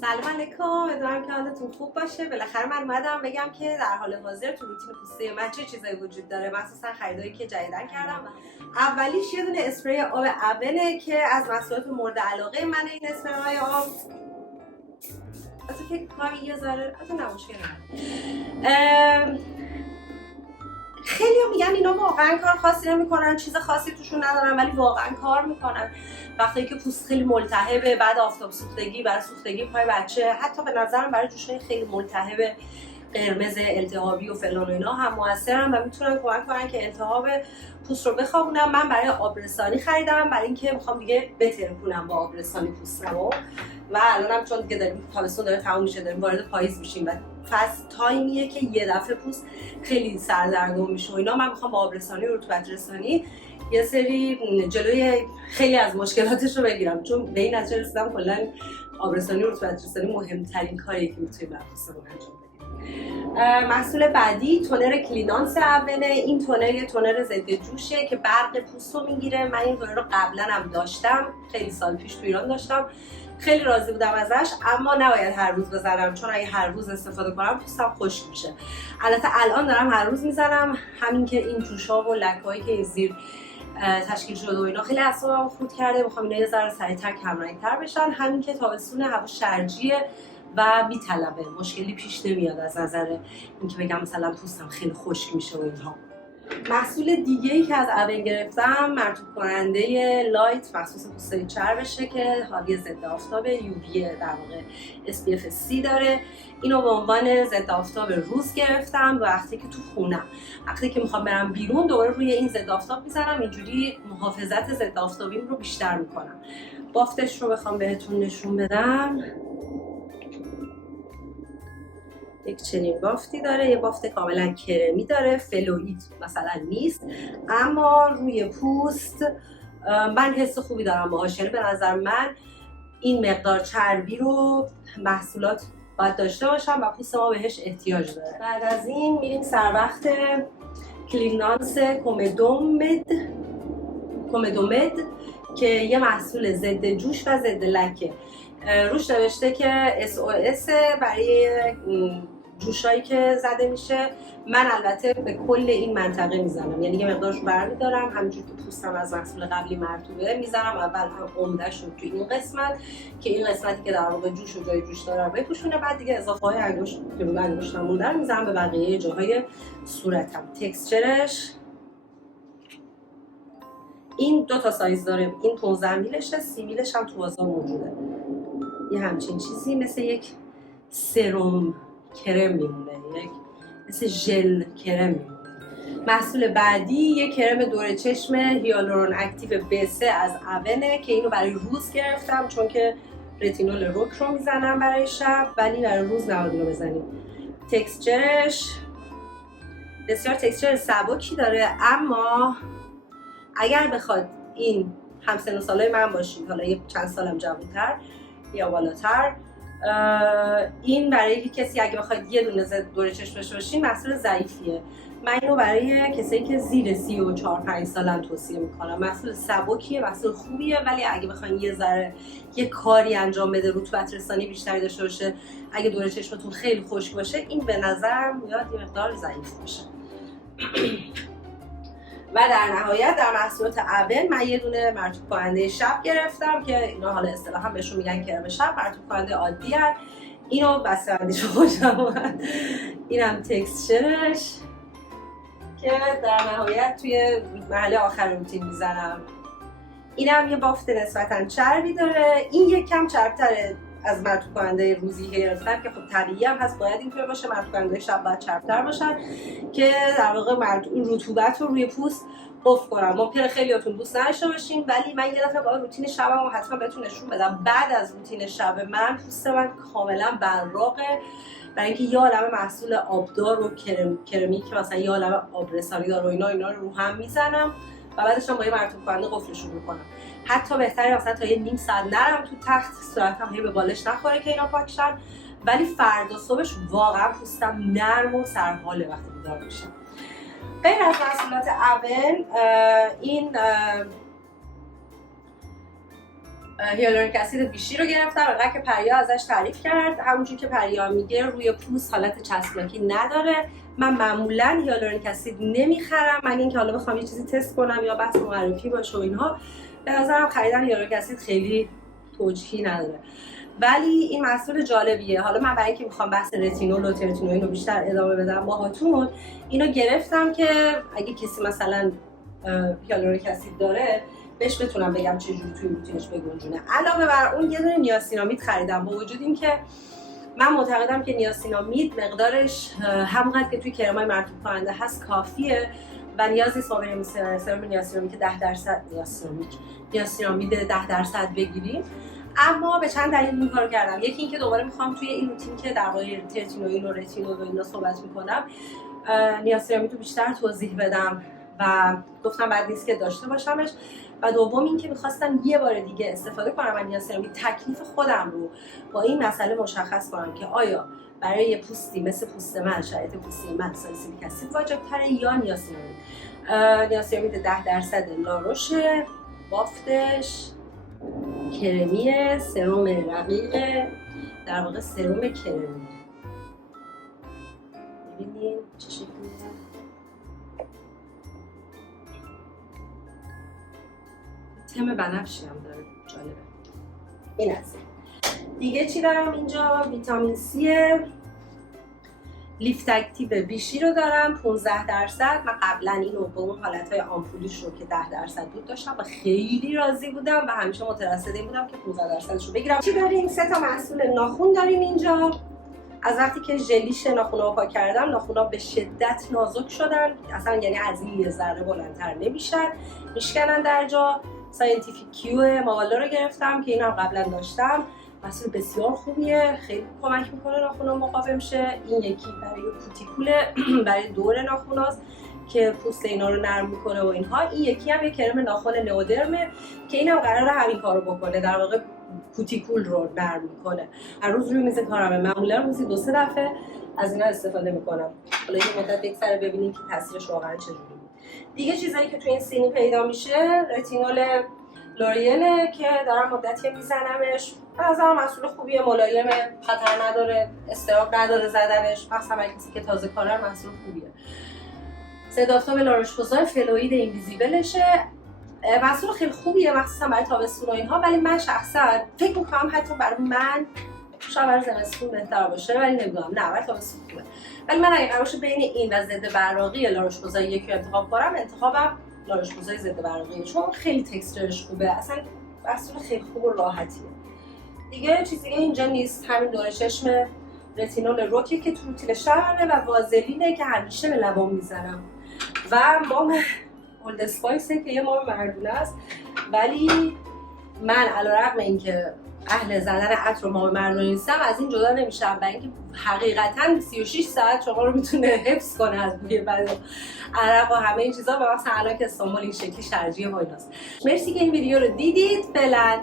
سلام علیکم، امیدوارم که حالتون خوب باشه. بالاخره من اومدم بگم که در حال حاضر تو روتین پوستی من چه چیزایی وجود داره، مخصوصا خریدایی که جدیدن کردم. اولیش یه دونه اسپری آب اونه که از محصولات مورد علاقه من. این اسپری آب اصلا که کاری یه ذره اصلا نمشکل نداره. خیلی میگن اینا واقعا کار خاصی نمیکنن، چیز خاصی توشون ندارن، ولی واقعا کار میکنن. وقتی که پوست خیلی ملتهبه بعد آفتاب سوختگی، برای سوختگی پای بچه، حتی به نظرم برای جوشای خیلی ملتهب قرمز التهابی و فلان و اینا هم موثرن و میتونن کمک کنن که التهاب پوست رو بخوابونن. من برای آبرسانی خریدم، برای اینکه میخوام دیگه بترکونم با آبرسانی پوستمو و الانم چون دیگه داریم تابستون داره تموم میشه، داریم وارد پاییز میشیم و فصل تایمیه که یه دفعه پوست خیلی سردرگم میشه و اینا. من میخوام با آبرسانی و رطوبت رسانی یه سری جلوی خیلی از مشکلاتش رو بگیرم، چون به این نتیجه رسیدم کلا آبرسانی و رطوبت رسانی مهمترین کاریه که میتونیم برای پوستمون انجام بدیم. محصول بعدی تونر کلینانس اونه. این تونر یه تونر ضد جوشه که برق پوست رو میگیره. من این تونر رو قبلا هم داشتم، خیلی سال پیش تو ایران داشتم، خیلی راضی بودم ازش، اما نباید هر روز بزنم چون اگه هر روز استفاده کنم پوستم خشک میشه. البته الان دارم هر روز میزنم، همین که این جوشا و لکه‌هایی که زیر تشکیل شده و اینا خیلی اعصابم خورد کرده، میخوام اینا یه ذره سریعتر کمرنگ‌تر بشن. همین که تابستون هوا شرجیه و میطلبه، مشکلی پیش نمیاد از نظر اینکه بگم مثلا پوستم خیلی خشک میشه و اینها. محصول دیگه ای که از اون گرفتم مرطوب کننده لایت مخصوص پوستای چربشه که حاوی ضد آفتاب UV در واقع SPF 30 داره. اینو به عنوان ضد آفتاب روز گرفتم و وقتی که تو خونم، وقتی که میخوام برم بیرون دوباره روی این ضد آفتاب میزنم، اینجوری محافظت ضد آفتابیم رو بیشتر میکنم. بافتش رو بخوام بهتون نشون بدم، یک چنین بافتی داره، یه بافت کاملا کرمی داره، فلوئید مثلا نیست، اما روی پوست من حس خوبی دارم باهاش. یعنی به نظر من این مقدار چربی رو محصولات باید داشته باشن و پوست ما بهش احتیاج داره. بعد از این میریم سر وقت کلینانس کومدومد که یه محصول ضد جوش و ضد لکه. روش نوشته که SOS برای جوشایی که زده میشه. من البته به کل این منطقه میزنم، یعنی یه مقدارش برمیدارم، همینجور که پوستم از محصول قبلی مرطوبه میزنم اول هم عمده‌ش رو توی این قسمت که این قسمتی که در واقع جوش و جای جوش داره رو بپوشونه، بعد دیگه اضافه های انگشت که رو انگشتم مونده رو میزنم به بقیه جاهای صورتم. تکسچرش این 2 تا سایز داره، این 15 میلشه، 30 میلش هم تو بازار موجوده. یه همچین چیزی مثل یک سرم کرم میمونه، یک مثل ژل کرم میمونه. محصول بعدی یک کرم دور چشم هیالورون اکتیو B3 از اونه که اینو برای روز گرفتم چون که رتینول روک رو میزنم برای شب، ولی برای روز نباید اینو بزنیم. تکسچرش بسیار تکسچر سبکی داره، اما اگر بخواد این همسن و سالای من باشید، حالا یه چند سالم جوان‌تر یا بالاتر، این برای کسی اگه بخواید یه دونه ضد دور چشمش باشین محصول ضعیفیه. من اینو برای کسایی که زیر 34-5 سالن توصیه میکنم. محصول سبکیه، محصول خوبیه، ولی اگه بخواید یه ذره یه کاری انجام بده، رطوبت رسانی بیشتری داشته باشه، اگه دور چشمتون خیلی خشک باشه، این به نظرم میاد یه مقدار ضعیف باشه. و در نهایت در محصولات اول من یه دونه مرطوب کننده شب گرفتم که اینا حالا اصطلاحا بهشون میگن کرم شب، مرطوب کننده عادی هست. اینو بسته‌بندیش خوشم اومد. اینم تکسچرش که در نهایت توی محل آخر روتین میزنم. اینم یه بافت نسبتاً چربی داره، این یک کم چربتره از مرطوب کننده روزی که گرفتم که خب طبیعی هم هست، باید اینطور باشه. مرطوب کننده شب باید چربتر باشن که در واقع این رطوبت رو روی پوست حفظ کنم. ممکنه خیلیاتون دوست نداشته باشین، ولی من یه دفعه با روتین شبم رو حتما بهتون نشون بدم. بعد از روتین شب من پوست من کاملا براقه، برای اینکه یه عالمه محصول آبدار و کرمی که مثلا یه عالمه آبرسانی داره و اینا رو هم میزنم و بعدش هم با یه مرطوب کننده قفلشون میکنم. حتی بهتره مثلا تا یه نیم ساعت نرم تو تخت، صورتم هی به بالش نخوره که اینا پاک شن، ولی فردا صبحش واقعا پوستم نرم و سرحاله وقتی بیدار میشم. غیر از محصولات اون، این هیالورونیک اسید ویشی رو گرفتم، انقدر که پریا ازش تعریف کرد. همونجور که پریا میگه روی پوست حالت چسبناکی نداره. من معمولا هیالورونیک اسید نمیخرم، من اینکه حالا بخوام یه چیزی تست کنم یا بحث معرفی باشه و اینها، به نظرم خریدن هیالورونیک اسید خیلی توجیهی نداره. ولی این محصول جالبیه. حالا من برای اینکه میخوام بحث رتینول و ترتینوئین رو بیشتر ادامه بدم باهاتون، اینو گرفتم که اگه کسی مثلا هیالورونیک اسید داره بهش بتونم بگم چجوری توی روتینش بگنجونه. علاوه بر اون یه دونه نیاسینامید خریدم، با وجود اینکه من معتقدم که نیاسینامید مقدارش همونقدر که توی کرمای مرطوب کننده هست کافیه و نیاز نیست ما بریم سرم نیاسینامید 10% نیاسینامید 10% بگیریم. اما به چند دلیل این کارو کردم. یکی اینکه دوباره میخوام توی این روتین که درباره ترتینوئین و رتینول و اینا صحبت میکنم نیاسینامید رو بیشتر توضیح بدم و گفتم بعد نیست که داشته باشمش. و دوم اینکه میخواستم یه بار دیگه استفاده کنم از نیاسینامید، تکلیف خودم رو با این مسئله مشخص کنم که آیا برای پوستی مثل پوست من، شرایط پوستی من سالیسیلیک اسید واجب تره یا نیاسینامید. نیاسینامید 10% لاروش، بافتش کرمیه، سرم رقیقه، در واقع سرم کرمی. ببینید چه شکلیه. تم بنفشی هم داره، جالبه. این از دیگه چی دارم اینجا؟ ویتامین سی لیفت اکتیو ویشی رو دارم 15%. من قبلا اینو با اون حالتهای آمپولیش رو که 10% بود داشتم و خیلی راضی بودم و همیشه مترصد این بودم که 15% رو بگیرم. چی داریم؟ 3 تا محصول ناخن داریم اینجا. از وقتی که ژلیش ناخن‌ها پاک کردم، ناخن‌ها به شدت نازک شدن، اصلا یعنی از این یه ذره بلندتر نمیشن، میشکنن در جا. ساینتیفیک کیو ماوالا رو گرفتم که اینم قبلا داشتم، محصول بسیار خوبیه، خیلی کمک میکنه ناخن‌ها مقاوم شه. این یکی برای کوتیکوله، برای دور ناخن‌هاست که پوست اینا رو نرم میکنه و اینها. این یکی هم یه کرم ناخن نئودرمه که اینم قراره همین کارو بکنه، در واقع کوتیکول رو نرم میکنه. هر روز روی میز کارمه، معمولا روزی 2-3 دفعه از اینا استفاده میکنم. حالا یه مدت بگذره ببینیم که تاثیرش واقعا چجوریه. دیگه چیزایی که تو این سینی پیدا میشه، رتینول لوریله که دارم مدتی میزنمش. به نظرم محصول خوبیه، ملایمه، خطر نداره، استراب نداره زدنش، مخصوصا برای کسی که تازه کاره محصول خوبیه. سدافتاب لاروش-پوزای فلوید اینویزیبلشه، محصول خیلی خوبیه مخصوصا برای تابستون و اینها، ولی من شخصا فکر میکنم حتی برای من شاید برای زمستون بهتر باشه، ولی نمیدونم. نه برای تابستون خوبه، ولی من اگه قرار باشه بین این و ضد براقی لاروش-پوزای یکی انتخاب کنم، انتخابم لاروش-پوزای ضد براقیه، چون خیلی تکسچرش خوبه، اصلا محصول خیلی خوب و راحتیه. دیگه چیزی اینجا نیست. همین دور چشم رتینول روکی که تو روتین شبمه و وازلینه که همیشه به لبام میزنم و مام اولد اسپایسه که یه مام مردونه است، ولی من علیرغم اینکه اهل زدن عطر و مام مردونه نیستم از این جدا نمیشم و اینکه حقیقتا 36 ساعت شما رو میتونه حفظ کنه از بوی بد و عرق و همه این چیزا، و مثلا الان که استانبول این شکلی شرجیه و ایناست. مرسی که این ویدیو رو دیدید. فعلا